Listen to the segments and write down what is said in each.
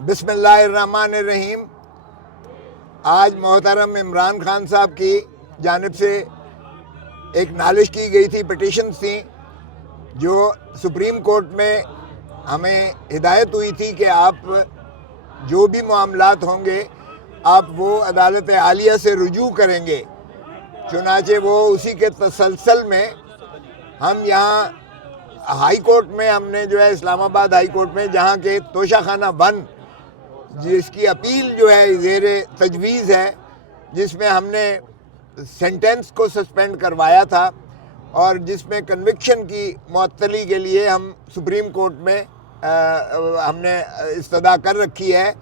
بسم اللہ الرحمن الرحیم۔ آج محترم عمران خان صاحب کی جانب سے ایک نالش کی گئی تھی، پٹیشنز تھیں جو سپریم کورٹ میں ہمیں ہدایت ہوئی تھی کہ آپ جو بھی معاملات ہوں گے آپ وہ عدالت عالیہ سے رجوع کریں گے۔ چنانچہ وہ اسی کے تسلسل میں ہم یہاں ہائی کورٹ میں ہم نے جو ہے اسلام آباد ہائی کورٹ میں، جہاں کے توشہ خانہ 1 جس کی اپیل جو ہے زیر تجویز ہے، جس میں ہم نے سینٹنس کو سسپینڈ کروایا تھا اور جس میں کنوکشن کی معطلی کے لیے ہم سپریم کورٹ میں ہم نے استدعا کر رکھی ہے،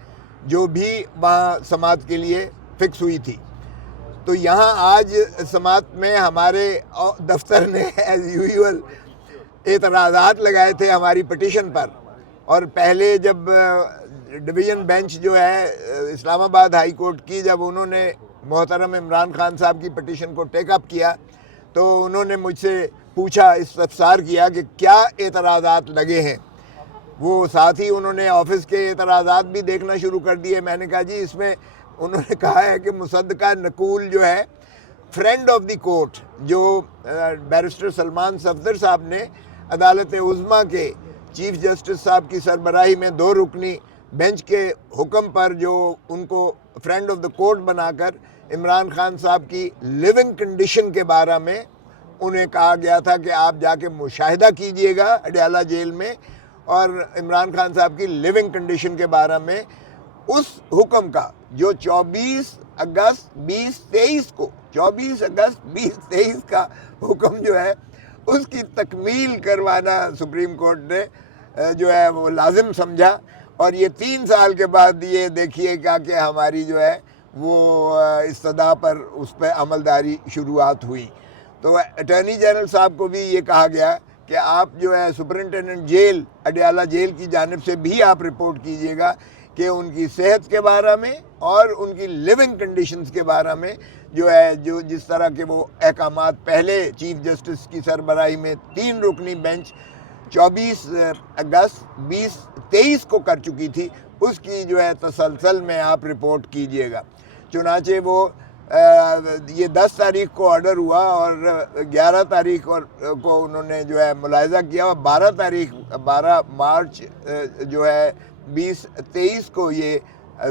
جو بھی وہاں سماعت کے لیے فکس ہوئی تھی۔ تو یہاں آج سماعت میں ہمارے دفتر نے ایز یوزول اعتراضات لگائے تھے ہماری پٹیشن پر، اور پہلے جب ڈویژن بینچ جو ہے اسلام آباد ہائی کورٹ کی، جب انہوں نے محترم عمران خان صاحب کی پٹیشن کو ٹیک اپ کیا تو انہوں نے مجھ سے پوچھا، استفسار کیا کہ کیا اعتراضات لگے ہیں۔ وہ ساتھ ہی انہوں نے آفس کے اعتراضات بھی دیکھنا شروع کر دیے۔ میں نے کہا جی اس میں انہوں نے کہا ہے کہ مصدقہ نقول جو ہے فرینڈ آف دی کورٹ، جو بیرسٹر سلمان صفدر صاحب نے عدالت عظمیٰ کے چیف جسٹس صاحب کی سربراہی میں 2 رکنی بینچ کے حکم پر جو ان کو فرینڈ آف دا کورٹ بنا کر عمران خان صاحب کی لیونگ کنڈیشن کے بارے میں انہیں کہا گیا تھا کہ آپ جا کے مشاہدہ کیجئے گا اڈیالہ جیل میں، اور عمران خان صاحب کی لیونگ کنڈیشن کے بارے میں اس حکم کا جو 24 اگست 2023 کا حکم جو ہے اس کی تکمیل کروانا سپریم کورٹ نے جو ہے وہ لازم سمجھا۔ اور یہ 3 سال کے بعد یہ دیکھیے گا کہ ہماری جو ہے وہ استدعا پر اس پہ عملداری شروعات ہوئی۔ تو اٹارنی جنرل صاحب کو بھی یہ کہا گیا کہ آپ جو ہے سپرنٹینڈنٹ جیل اڈیالہ جیل کی جانب سے بھی آپ رپورٹ کیجئے گا کہ ان کی صحت کے بارے میں اور ان کی لیونگ کنڈیشنز کے بارے میں جو ہے جو جس طرح کے وہ احکامات پہلے چیف جسٹس کی سربراہی میں 3 رکنی بینچ 24 اگست 2023 کو کر چکی تھی، اس کی جو ہے تسلسل میں آپ رپورٹ کیجئے گا۔ چنانچہ وہ یہ 10 تاریخ کو آرڈر ہوا اور 11 تاریخ کو انہوں نے جو ہے ملاحظہ کیا، اور 12 مارچ جو ہے 2023 کو یہ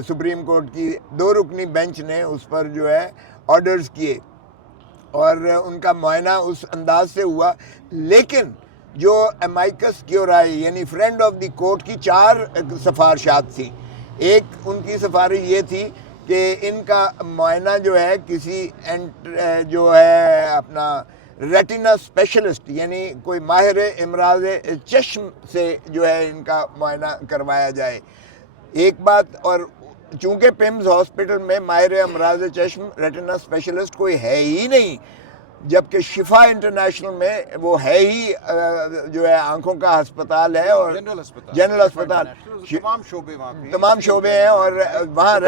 سپریم کورٹ کی 2 رکنی بینچ نے اس پر جو ہے آرڈرز کیے اور ان کا معائنہ اس انداز سے ہوا۔ لیکن جو امائکس کیورائی یعنی فرینڈ آف دی کورٹ کی 4 سفارشات تھیں۔ ایک ان کی سفارش یہ تھی کہ ان کا معائنہ جو ہے کسی جو ہے اپنا ریٹینا اسپیشلسٹ یعنی کوئی ماہر امراض چشم سے جو ہے ان کا معائنہ کروایا جائے، ایک بات۔ اور چونکہ پیمز ہاسپٹل میں ماہر امراض چشم ریٹینا اسپیشلسٹ کوئی ہے ہی نہیں، جبکہ شفا انٹرنیشنل میں وہ ہے ہی جو ہے آنکھوں کا ہسپتال ہے اور جنرل ہسپتال، تمام شعبے ہیں، اور وہاں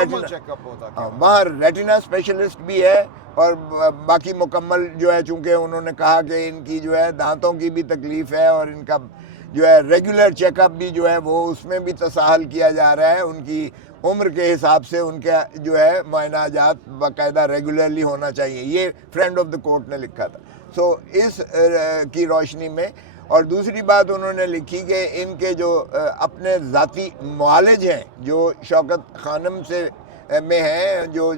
ریٹینا اسپیشلسٹ بھی ہے اور باقی مکمل جو ہے، چونکہ انہوں نے کہا کہ ان کی جو ہے دانتوں کی بھی تکلیف ہے اور ان کا جو ہے ریگولر چیک اپ بھی جو ہے وہ اس میں بھی تساہل کیا جا رہا ہے۔ ان کی عمر کے حساب سے ان کے جو ہے معائنہ جات باقاعدہ ریگولرلی ہونا چاہیے، یہ فرینڈ آف دا کورٹ نے لکھا تھا۔ سو اس کی روشنی میں، اور دوسری بات انہوں نے لکھی کہ ان کے جو اپنے ذاتی معالج ہیں جو شوکت خانم سے میں ہیں، جو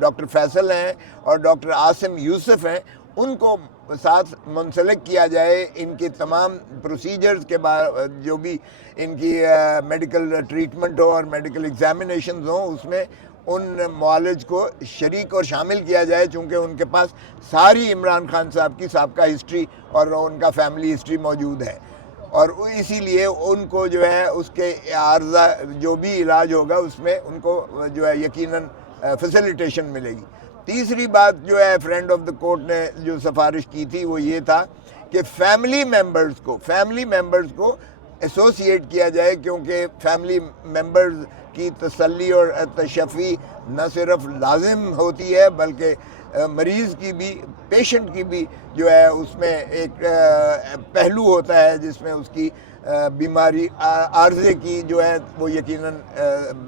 ڈاکٹر فیصل ہیں اور ڈاکٹر عاصم یوسف ہیں، ان کو ساتھ منسلک کیا جائے۔ ان کے تمام پروسیجرز کے بارے جو بھی ان کی میڈیکل ٹریٹمنٹ ہو اور میڈیکل ایگزامینیشنز ہوں، اس میں ان معالج کو شریک اور شامل کیا جائے، چونکہ ان کے پاس ساری عمران خان صاحب کی سابقہ ہسٹری اور ان کا فیملی ہسٹری موجود ہے، اور اسی لیے ان کو جو ہے اس کے عارضہ جو بھی علاج ہوگا اس میں ان کو جو ہے یقیناً فیسیلیٹیشن ملے گی۔ تیسری بات جو ہے فرینڈ آف دا کورٹ نے جو سفارش کی تھی وہ یہ تھا کہ فیملی ممبرز کو ایسوسیٹ کیا جائے، کیونکہ فیملی ممبرز کی تسلی اور تشفی نہ صرف لازم ہوتی ہے بلکہ مریض کی بھی، پیشنٹ کی بھی جو ہے اس میں ایک پہلو ہوتا ہے جس میں اس کی بیماری عارضے کی جو ہے وہ یقیناً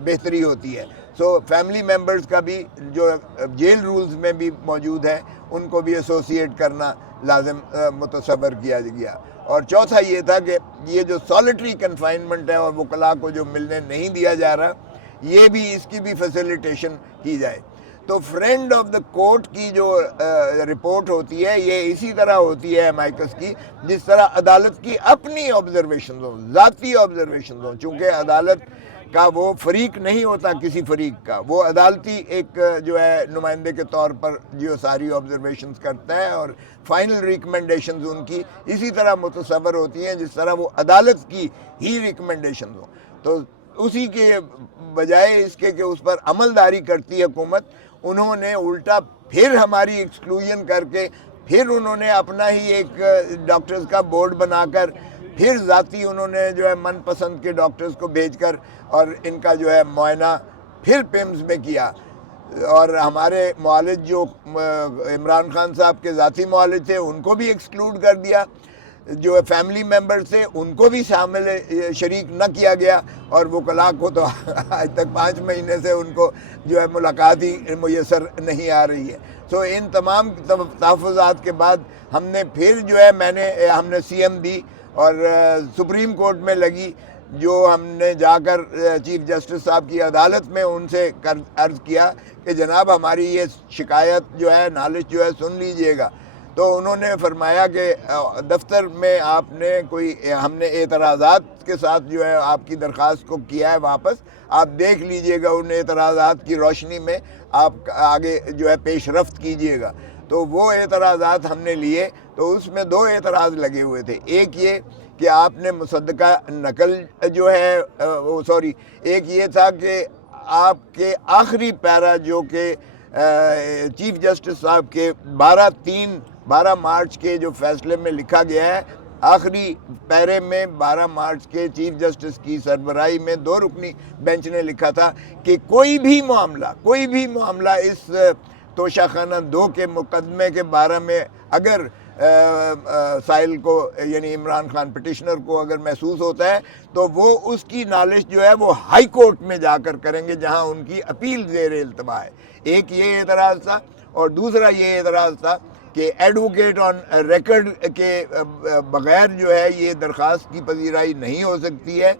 بہتری ہوتی ہے. سو فیملی ممبرز کا بھی جو جیل رولز میں بھی موجود ہے ان کو بھی ایسوسیٹ کرنا لازم متصور کیا گیا. اور چوتھا یہ تھا کہ یہ جو سالٹری کنفائنمنٹ ہے اور وکلاء کو جو ملنے نہیں دیا جا رہا، یہ بھی، اس کی بھی فیسیلیٹیشن کی جائے. تو فرینڈ آف دا کورٹ کی جو رپورٹ ہوتی ہے یہ اسی طرح ہوتی ہے امائکس کی جس طرح عدالت کی اپنی آبزرویشنز ہوں، ذاتی آبزرویشنز ہوں. چونکہ عدالت کا وہ فریق نہیں ہوتا کسی فریق کا، وہ عدالتی ایک جو ہے نمائندے کے طور پر جو ساری آبزرویشنز کرتا ہے اور فائنل ریکمنڈیشنز ان کی اسی طرح متصور ہوتی ہیں جس طرح وہ عدالت کی ہی ریکمنڈیشنز ہوں. تو اسی کے بجائے اس کے کہ اس پر عمل داری کرتی ہے حکومت، انہوں نے الٹا پھر ہماری ایکسکلوژن کر کے پھر انہوں نے اپنا ہی ایک ڈاکٹرز کا بورڈ بنا کر پھر ذاتی انہوں نے جو ہے من پسند کے ڈاکٹرز کو بھیج کر اور ان کا جو ہے معائنہ پھر پیمز میں کیا. اور ہمارے معالج جو عمران خان صاحب کے ذاتی معالج تھے ان کو بھی ایکسکلوڈ کر دیا، جو فیملی ممبرز تھے ان کو بھی شامل شریک نہ کیا گیا، اور وکلاء کو تو آج تک 5 مہینے سے ان کو جو ہے ملاقات ہی میسر نہیں آ رہی ہے. سو ان تمام تحفظات کے بعد ہم نے پھر جو ہے ہم نے سی ایم دی اور سپریم کورٹ میں لگی، جو ہم نے جا کر چیف جسٹس صاحب کی عدالت میں ان سے عرض کیا کہ جناب ہماری یہ شکایت جو ہے، نالش جو ہے سن لیجئے گا. تو انہوں نے فرمایا کہ دفتر میں آپ نے ہم نے اعتراضات کے ساتھ جو ہے آپ کی درخواست کو کیا ہے واپس، آپ دیکھ لیجئے گا، ان اعتراضات کی روشنی میں آپ آگے جو ہے پیش رفت کیجئے گا. تو وہ اعتراضات ہم نے لیے، تو اس میں 2 اعتراض لگے ہوئے تھے. ایک یہ کہ آپ نے مصدقہ نقل جو ہے ایک یہ تھا کہ آپ کے آخری پیرا جو کہ چیف جسٹس صاحب کے 12 مارچ کے جو فیصلے میں لکھا گیا ہے، آخری پیرے میں 12 مارچ کے چیف جسٹس کی سربراہی میں 2 رکنی بینچ نے لکھا تھا کہ کوئی بھی معاملہ اس توشہ خانہ 2 کے مقدمے کے بارے میں اگر سائل کو یعنی عمران خان پٹیشنر کو اگر محسوس ہوتا ہے تو وہ اس کی نالش جو ہے وہ ہائی کورٹ میں جا کر کریں گے جہاں ان کی اپیل زیر التوا ہے. ایک یہ اعتراض تھا، اور دوسرا یہ اعتراض تھا کہ ایڈوکیٹ آن ریکارڈ کے بغیر جو ہے یہ درخواست کی پذیرائی نہیں ہو سکتی ہے.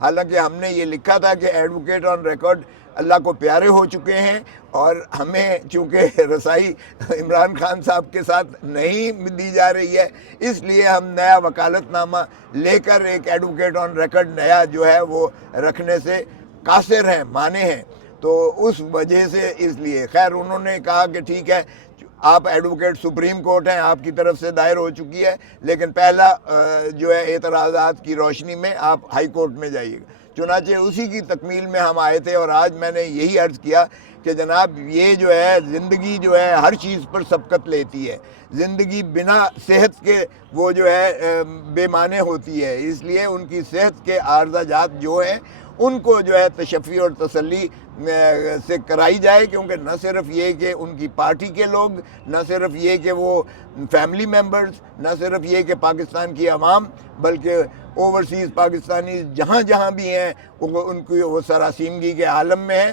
حالانکہ ہم نے یہ لکھا تھا کہ ایڈوکیٹ آن ریکارڈ اللہ کو پیارے ہو چکے ہیں، اور ہمیں چونکہ رسائی عمران خان صاحب کے ساتھ نہیں دی جا رہی ہے، اس لیے ہم نیا وکالت نامہ لے کر ایک ایڈوکیٹ آن ریکارڈ نیا جو ہے وہ رکھنے سے قاصر ہیں، مانے ہیں. تو اس وجہ سے اس لیے خیر انہوں نے کہا کہ ٹھیک ہے، آپ ایڈوکیٹ سپریم کورٹ ہیں، آپ کی طرف سے دائر ہو چکی ہے، لیکن پہلا جو ہے اعتراضات کی روشنی میں آپ ہائی کورٹ میں جائیے گا. چنانچہ اسی کی تکمیل میں ہم آئے تھے، اور آج میں نے یہی عرض کیا کہ جناب یہ جو ہے زندگی جو ہے ہر چیز پر سبقت لیتی ہے، زندگی بنا صحت کے وہ جو ہے بے معنی ہوتی ہے. اس لیے ان کی صحت کے عارضہ جات جو ہیں ان کو جو ہے تشفی اور تسلی سے کرائی جائے، کیونکہ نہ صرف یہ کہ ان کی پارٹی کے لوگ، نہ صرف یہ کہ وہ فیملی ممبرز، نہ صرف یہ کہ پاکستان کی عوام، بلکہ اوورسیز پاکستانی جہاں جہاں بھی ہیں ان کی وہ سراسیمگی کے عالم میں ہیں.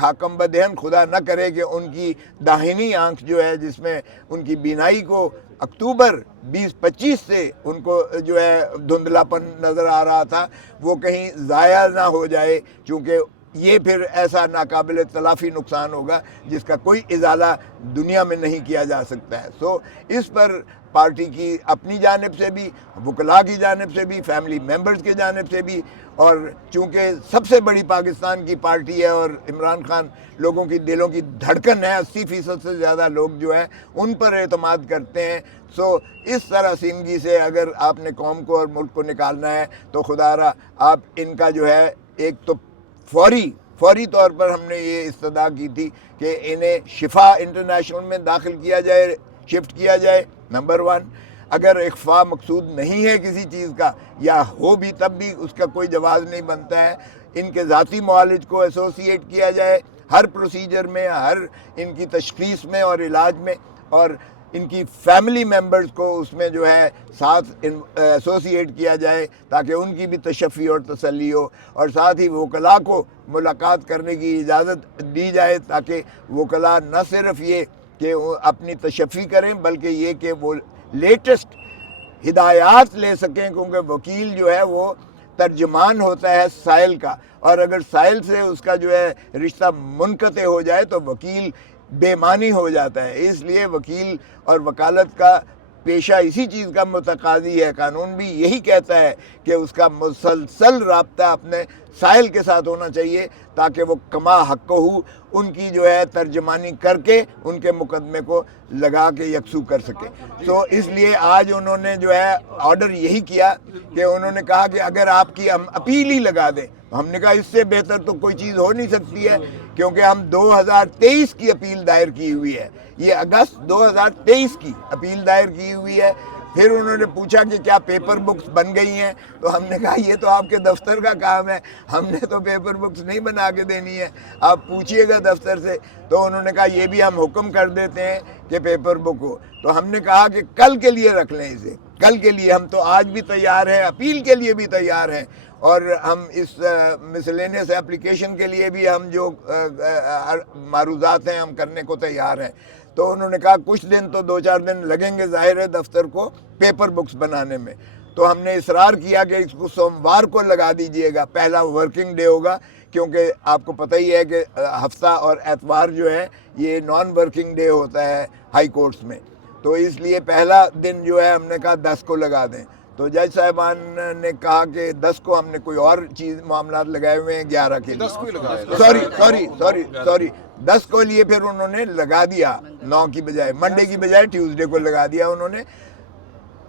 حاکم بدہن خدا نہ کرے کہ ان کی داہنی آنکھ جو ہے جس میں ان کی بینائی کو اکتوبر 2025 سے ان کو جو ہے دھندلاپن نظر آ رہا تھا، وہ کہیں ضائع نہ ہو جائے، چونکہ یہ پھر ایسا ناقابل تلافی نقصان ہوگا جس کا کوئی ازالہ دنیا میں نہیں کیا جا سکتا ہے. سو اس پر پارٹی کی اپنی جانب سے بھی، وکلاء کی جانب سے بھی، فیملی ممبرز کی جانب سے بھی، اور چونکہ سب سے بڑی پاکستان کی پارٹی ہے اور عمران خان لوگوں کی دلوں کی دھڑکن ہے، 80% سے زیادہ لوگ جو ہیں ان پر اعتماد کرتے ہیں. سو اس طرح سیمگی سے اگر آپ نے قوم کو اور ملک کو نکالنا ہے تو خدا را آپ ان کا جو ہے ایک تو فوری طور پر ہم نے یہ استدعا کی تھی کہ انہیں شفا انٹرنیشنل میں داخل کیا جائے، شفٹ کیا جائے، نمبر 1. اگر اخفاء مقصود نہیں ہے کسی چیز کا یا ہو بھی تب بھی اس کا کوئی جواز نہیں بنتا ہے. ان کے ذاتی معالج کو ایسوسیٹ کیا جائے ہر پروسیجر میں، ہر ان کی تشخیص میں اور علاج میں، اور ان کی فیملی ممبرز کو اس میں جو ہے ساتھ ایسوسیٹ کیا جائے تاکہ ان کی بھی تشفی اور تسلی ہو، اور ساتھ ہی وکلاء کو ملاقات کرنے کی اجازت دی جائے تاکہ وکلاء نہ صرف یہ کہ وہ اپنی تشفی کریں بلکہ یہ کہ وہ لیٹسٹ ہدایات لے سکیں، کیونکہ وکیل جو ہے وہ ترجمان ہوتا ہے سائل کا، اور اگر سائل سے اس کا جو ہے رشتہ منقطع ہو جائے تو وکیل بے معنی ہو جاتا ہے. اس لیے وکیل اور وکالت کا پیشہ اسی چیز کا متقاضی ہے. قانون بھی یہی کہتا ہے کہ اس کا مسلسل رابطہ اپنے سائل کے ساتھ ہونا چاہیے تاکہ وہ کما حق ہو ان کی جو ہے ترجمانی کر کے ان کے مقدمے کو لگا کے یکسو کر سکے. تو اس لیے آج انہوں نے جو ہے آرڈر یہی کیا کہ انہوں نے کہا کہ اگر آپ کی ہم اپیل ہی لگا دیں. ہم نے کہا اس سے بہتر تو کوئی چیز ہو نہیں سکتی ہے، کیونکہ ہم 2023 کی اپیل دائر کی ہوئی ہے، یہ اگست 2023 کی اپیل دائر کی ہوئی ہے. پھر انہوں نے پوچھا کہ کیا پیپر بکس بن گئی ہیں، تو ہم نے کہا یہ تو آپ کے دفتر کا کام ہے، ہم نے تو پیپر بکس نہیں بنا کے دینی ہے، آپ پوچھئے گا دفتر سے. تو انہوں نے کہا یہ بھی ہم حکم کر دیتے ہیں کہ پیپر بک ہو. تو ہم نے کہا کہ کل کے لیے رکھ لیں اسے، کل کے لیے. ہم تو آج بھی تیار ہیں، اپیل کے لیے بھی تیار ہیں، اور ہم اس مسلینس اپلیکیشن کے لیے بھی ہم جو معروضات ہیں ہم کرنے کو تیار ہیں. تو انہوں نے کہا کچھ دن تو 2-4 دن لگیں گے ظاہر ہے دفتر کو پیپر بکس بنانے میں. تو ہم نے اصرار کیا کہ اس کو سوموار کو لگا دیجئے گا، پہلا ورکنگ ڈے ہوگا، کیونکہ آپ کو پتہ ہی ہے کہ ہفتہ اور اتوار جو ہے یہ نان ورکنگ ڈے ہوتا ہے ہائی کورٹس میں. تو اس لیے پہلا دن جو ہے ہم نے کہا 10 کو لگا دیں. تو جج صاحبان نے کہا کہ 10 کو ہم نے کوئی اور چیز معاملات لگائے ہوئے ہیں 11 کے لیے. سوری 10 کو لیے پھر انہوں نے لگا دیا 9 کی بجائے، منڈے کی بجائے ٹیوزڈے کو لگا دیا انہوں نے.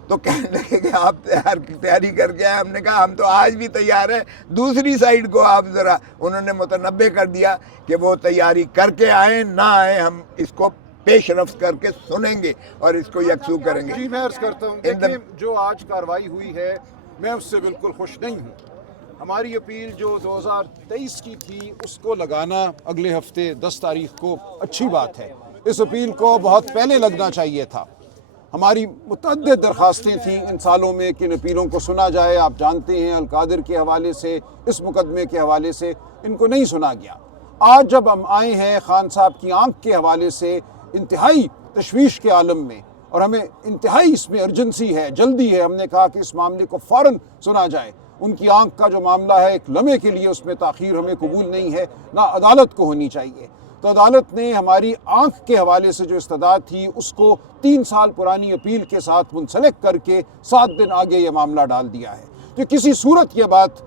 تو کہنے لگے کہ آپ تیاری کر کے آئے. ہم نے کہا ہم تو آج بھی تیار ہیں، دوسری سائیڈ کو آپ ذرا. انہوں نے متنبع کر دیا کہ وہ تیاری کر کے آئیں نہ آئیں، ہم اس کو پیش رفت کر کے سنیں گے اور اس کو یکسو کریں گے. جی میں عرض کرتا ہوں، دیکھیں جو آج کارروائی ہوئی ہے میں اس سے بالکل خوش نہیں ہوں. ہماری اپیل جو 2023 کی تھی اس کو لگانا اگلے ہفتے 10 تاریخ کو اچھی بات ہے. اس اپیل کو بہت پہلے لگنا چاہیے تھا. ہماری متعدد درخواستیں تھیں ان سالوں میں کہ ان اپیلوں کو سنا جائے. آپ جانتے ہیں القادر کے حوالے سے، اس مقدمے کے حوالے سے ان کو نہیں سنا گیا. آج جب ہم آئے ہیں خان صاحب کی آنکھ کے حوالے سے انتہائی تشویش کے عالم میں، اور ہمیں انتہائی اس میں ارجنسی ہے، جلدی ہے، ہم نے کہا کہ اس معاملے کو فوراً سنا جائے. ان کی آنکھ کا جو معاملہ ہے ایک لمحے کے لیے اس میں تاخیر ہمیں قبول نہیں ہے، نہ عدالت کو ہونی چاہیے. تو عدالت نے ہماری آنکھ کے حوالے سے جو استدعا تھی اس کو 3 سال پرانی اپیل کے ساتھ منسلک کر کے 7 دن آگے یہ معاملہ ڈال دیا ہے. تو کسی صورت یہ بات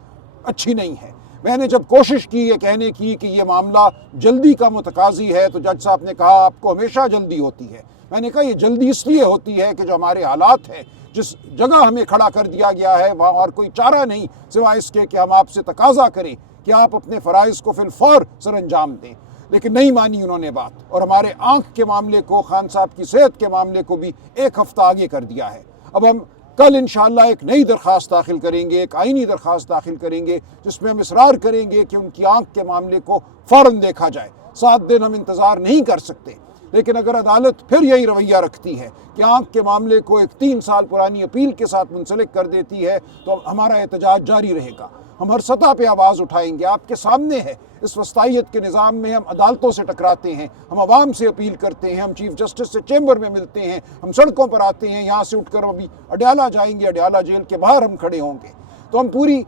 اچھی نہیں ہے. میں نے جب کوشش کی یہ کہنے کی کہ یہ معاملہ جلدی کا متقاضی ہے تو جج صاحب نے کہا آپ کو ہمیشہ جلدی ہوتی ہے. میں نے کہا یہ جلدی اس لیے ہوتی ہے کہ جو ہمارے حالات ہیں، جس جگہ ہمیں کھڑا کر دیا گیا ہے وہاں اور کوئی چارہ نہیں سوائے اس کے کہ ہم آپ سے تقاضا کریں کہ آپ اپنے فرائض کو فی الفور سر انجام دیں. لیکن نہیں مانی انہوں نے بات، اور ہمارے آنکھ کے معاملے کو، خان صاحب کی صحت کے معاملے کو بھی 1 ہفتہ آگے کر دیا ہے. اب ہم کل انشاءاللہ ایک نئی درخواست داخل کریں گے، ایک آئینی درخواست داخل کریں گے جس میں ہم اصرار کریں گے کہ ان کی آنکھ کے معاملے کو فوراً دیکھا جائے. 7 دن ہم انتظار نہیں کر سکتے. لیکن اگر عدالت پھر یہی رویہ رکھتی ہے کہ آنکھ کے معاملے کو ایک 3 سال پرانی اپیل کے ساتھ منسلک کر دیتی ہے تو ہمارا احتجاج جاری رہے گا. ہم ہر سطح پہ آواز اٹھائیں گے. آپ کے سامنے ہے اس وسطائیت کے نظام میں ہم عدالتوں سے ٹکراتے ہیں، ہم عوام سے اپیل کرتے ہیں، ہم چیف جسٹس سے چیمبر میں ملتے ہیں، ہم سڑکوں پر آتے ہیں. یہاں سے اٹھ کر ابھی اڈیالہ جائیں گے، اڈیالہ جیل کے باہر ہم کھڑے ہوں گے. تو ہم پوری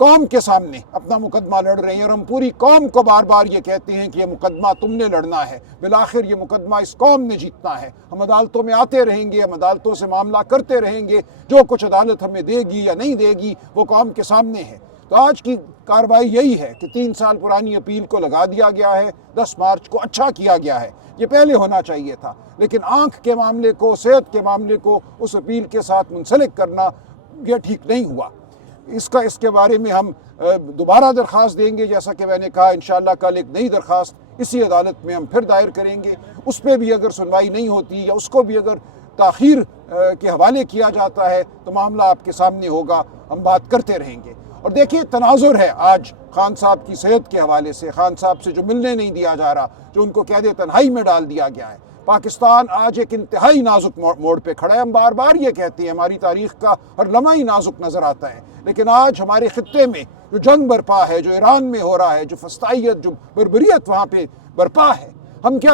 قوم کے سامنے اپنا مقدمہ لڑ رہے ہیں، اور ہم پوری قوم کو بار بار یہ کہتے ہیں کہ یہ مقدمہ تم نے لڑنا ہے، بالآخر یہ مقدمہ اس قوم نے جیتنا ہے. ہم عدالتوں میں آتے رہیں گے، ہم عدالتوں سے معاملہ کرتے رہیں گے. جو کچھ عدالت ہمیں دے گی یا نہیں دے گی وہ قوم کے سامنے ہے. تو آج کی کارروائی یہی ہے کہ 3 سال پرانی اپیل کو لگا دیا گیا ہے. 10 مارچ کو اچھا کیا گیا ہے، یہ پہلے ہونا چاہیے تھا. لیکن آنکھ کے معاملے کو، صحت کے معاملے کو اس اپیل کے ساتھ منسلک کرنا یہ ٹھیک نہیں ہوا. اس کے بارے میں ہم دوبارہ درخواست دیں گے. جیسا کہ میں نے کہا انشاءاللہ کل ایک نئی درخواست اسی عدالت میں ہم پھر دائر کریں گے. اس پہ بھی اگر سنوائی نہیں ہوتی یا اس کو بھی اگر تاخیر کے حوالے کیا جاتا ہے تو معاملہ آپ کے سامنے ہوگا، ہم بات کرتے رہیں گے۔ اور دیکھیے تناظر ہے آج خان صاحب کی صحت کے حوالے سے، خان صاحب سے جو ملنے نہیں دیا جا رہا، جو ان کو قید تنہائی میں ڈال دیا گیا ہے۔ پاکستان آج ایک انتہائی نازک موڑ پہ کھڑا ہے، ہم بار بار یہ کہتے ہیں، ہماری تاریخ کا ہر لمحہ ہی نازک نظر آتا ہے، لیکن آج ہمارے خطے میں جو جنگ برپا ہے، جو ایران میں ہو رہا ہے، جو فسطائیت، جو بربریت وہاں پہ برپا ہے، ہم کیا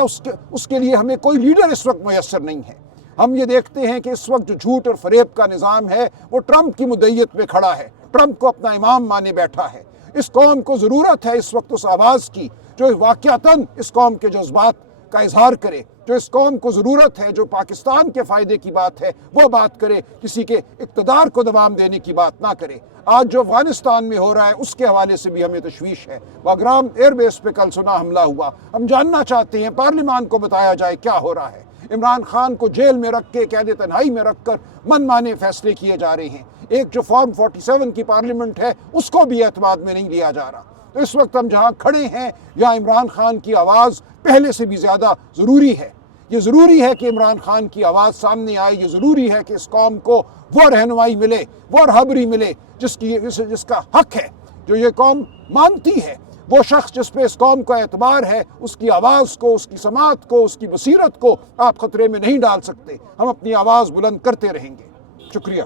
اس کے لیے ہمیں کوئی لیڈر اس وقت میسر نہیں ہے۔ ہم یہ دیکھتے ہیں کہ اس وقت جو جھوٹ اور فریب کا نظام ہے وہ ٹرمپ کی مدعیت میں کھڑا ہے، ٹرمپ کو اپنا امام مانے بیٹھا ہے۔ اس قوم کو ضرورت ہے اس وقت اس آواز کی جو واقعتاً اس قوم کے جذبات کا اظہار کرے، جو اس قوم کو ضرورت ہے جو پاکستان کے فائدے کی بات ہے وہ بات کرے، کسی کے اقتدار کو دوام دینے کی بات نہ کرے۔ آج جو افغانستان میں ہو رہا ہے اس کے حوالے سے بھی ہمیں تشویش ہے۔ واگرام ایئر بیس پہ کل سنا حملہ ہوا، ہم جاننا چاہتے ہیں، پارلیمان کو بتایا جائے کیا ہو رہا ہے۔ عمران خان کو جیل میں رکھ کے قید تنہائی میں رکھ کر من مانے فیصلے کیے جا رہے ہیں۔ ایک جو فارم 47 کی پارلیمنٹ ہے اس کو بھی اعتماد میں نہیں لیا جا رہا۔ تو اس وقت ہم جہاں کھڑے ہیں یہاں عمران خان کی آواز پہلے سے بھی زیادہ ضروری ہے۔ یہ ضروری ہے کہ عمران خان کی آواز سامنے آئے، یہ ضروری ہے کہ اس قوم کو وہ رہنمائی ملے، وہ رہبری ملے جس کا حق ہے، جو یہ قوم مانتی ہے۔ وہ شخص جس پہ اس قوم کا اعتبار ہے، اس کی آواز کو، اس کی سماعت کو، اس کی بصیرت کو آپ خطرے میں نہیں ڈال سکتے۔ ہم اپنی آواز بلند کرتے رہیں گے۔ شکریہ۔